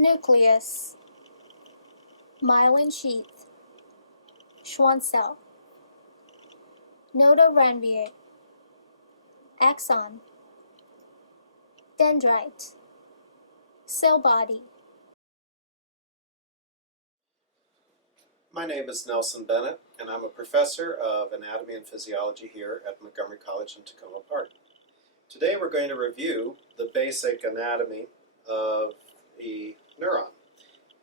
Nucleus, myelin sheath, Schwann cell, node of Ranvier, axon, dendrite, cell body. My name is Nelson Bennet, and I'm a professor of anatomy and physiology here at Montgomery College in Takoma Park. Today we're going to review the basic anatomy of the neuron.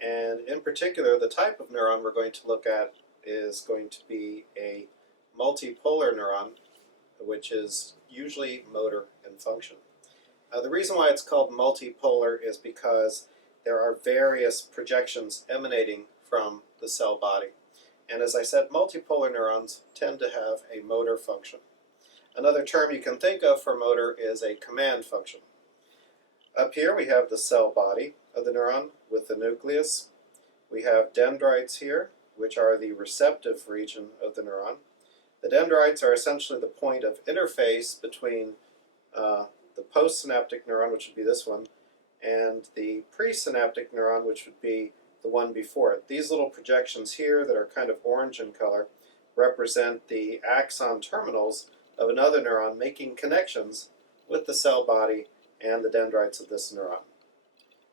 And in particular, the type of neuron we're going to look at is going to be a multipolar neuron, which is usually motor in function. The reason why it's called multipolar is because there are various projections emanating from the cell body. And as I said, multipolar neurons tend to have a motor function. Another term you can think of for motor is a command function. Up here we have the cell body of the neuron with the nucleus. We have dendrites here, which are the receptive region of the neuron. The dendrites are essentially the point of interface between the postsynaptic neuron, which would be this one, and the presynaptic neuron, which would be the one before it. These little projections here that are kind of orange in color represent the axon terminals of another neuron making connections with the cell body and the dendrites of this neuron.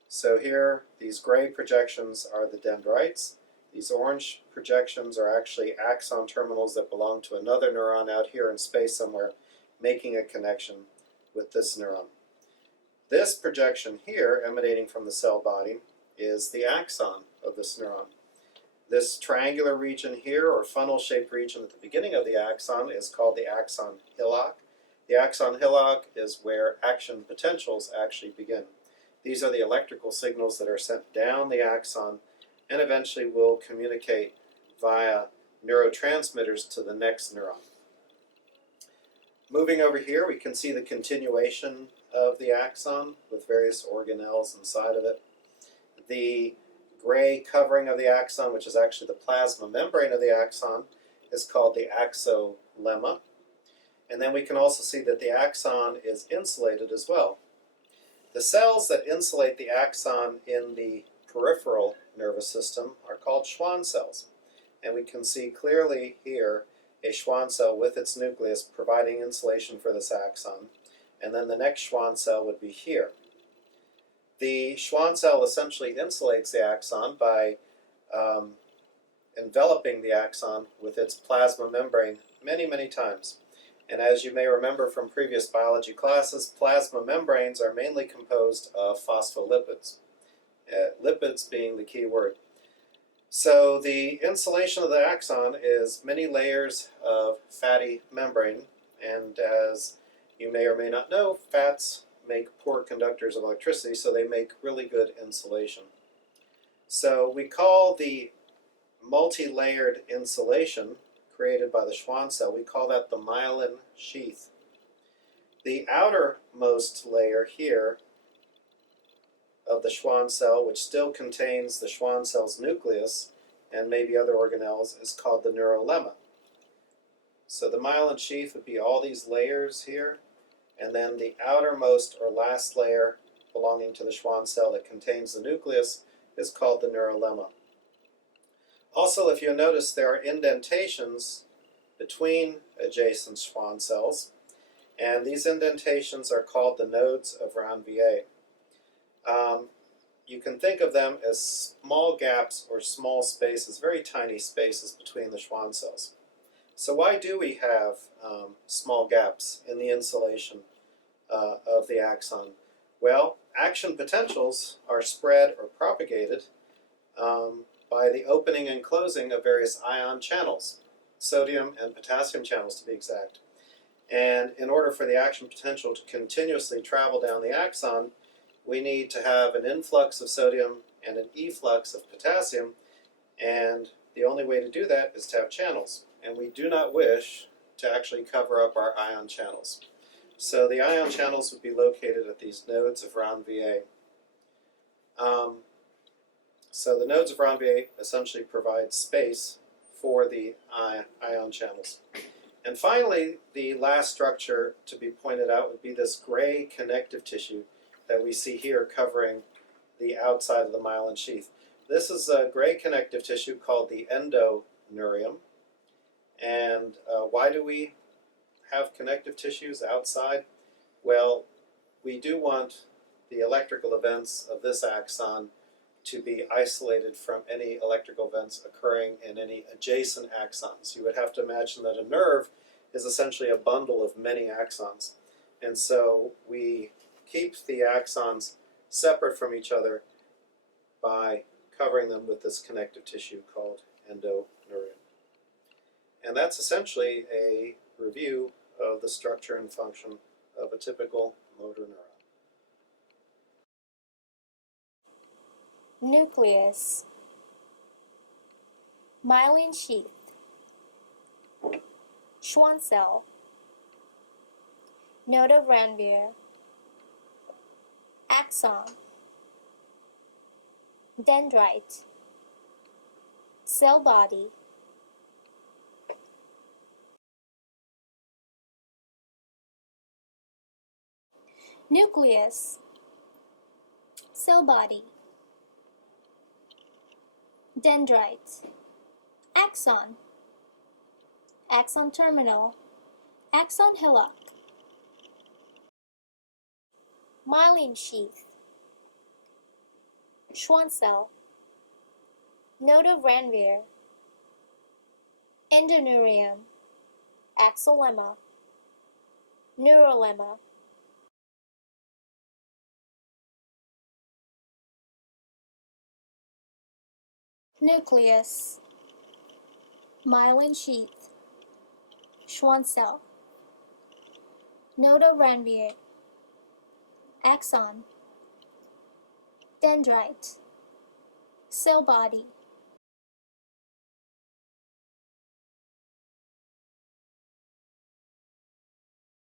So here, these gray projections are the dendrites. These orange projections are actually axon terminals that belong to another neuron out here in space somewhere making a connection with this neuron. This projection here, emanating from the cell body, is the axon of this neuron. This triangular region here, or funnel-shaped region at the beginning of the axon, is called the Axon Hillock. The Axon Hillock is where action potentials actually begin. These are the electrical signals that are sent down the axon and eventually will communicate via neurotransmitters to the next neuron. Moving over here, we can see the continuation of the axon with various organelles inside of it. The gray covering of the axon, which is actually the plasma membrane of the axon, is called the axolemma. And then we can also see that the axon is insulated as well. The cells that insulate the axon in the peripheral nervous system are called Schwann cells. And we can see clearly here a Schwann cell with its nucleus providing insulation for this axon. And then the next Schwann cell would be here. The Schwann cell essentially insulates the axon by enveloping the axon with its plasma membrane many, many times. And as you may remember from previous biology classes, plasma membranes are mainly composed of phospholipids, lipids being the key word. So the insulation of the axon is many layers of fatty membrane, and as you may or may not know, fats make poor conductors of electricity, so they make really good insulation. So we call the multi-layered insulation created by the Schwann cell, we call that the myelin sheath. The outermost layer here of the Schwann cell, which still contains the Schwann cell's nucleus and maybe other organelles, is called the neurolemma. So the myelin sheath would be all these layers here, and then the outermost or last layer belonging to the Schwann cell that contains the nucleus is called the neurolemma. Also, if you notice, there are indentations between adjacent Schwann cells, and these indentations are called the nodes of Ranvier. You can think of them as small gaps or small spaces, very tiny spaces between the Schwann cells. So why do we have small gaps in the insulation of the axon? Well, action potentials are spread or propagated by the opening and closing of various ion channels, sodium and potassium channels to be exact. And in order for the action potential to continuously travel down the axon, we need to have an influx of sodium and an efflux of potassium, and the only way to do that is to have channels. And we do not wish to actually cover up our ion channels. So the ion channels would be located at these nodes of Ranvier. So the nodes of Ranvier essentially provide space for the ion channels. And finally, the last structure to be pointed out would be this gray connective tissue that we see here covering the outside of the myelin sheath. This is a gray connective tissue called the endoneurium. And why do we have connective tissues outside? Well, we do want the electrical events of this axon to be isolated from any electrical events occurring in any adjacent axons. You would have to imagine that a nerve is essentially a bundle of many axons. And so we keep the axons separate from each other by covering them with this connective tissue called endoneurium. And that's essentially a review of the structure and function of a typical motor neuron. Nucleus, myelin sheath, Schwann cell, node of Ranvier, axon, dendrite, cell body, nucleus, cell body, dendrite, axon, axon terminal, Axon Hillock, myelin sheath, Schwann cell, node of Ranvier, endoneurium, axolemma, neurolemma, nucleus, myelin sheath, Schwann cell, node of Ranvier, axon, dendrite, cell body,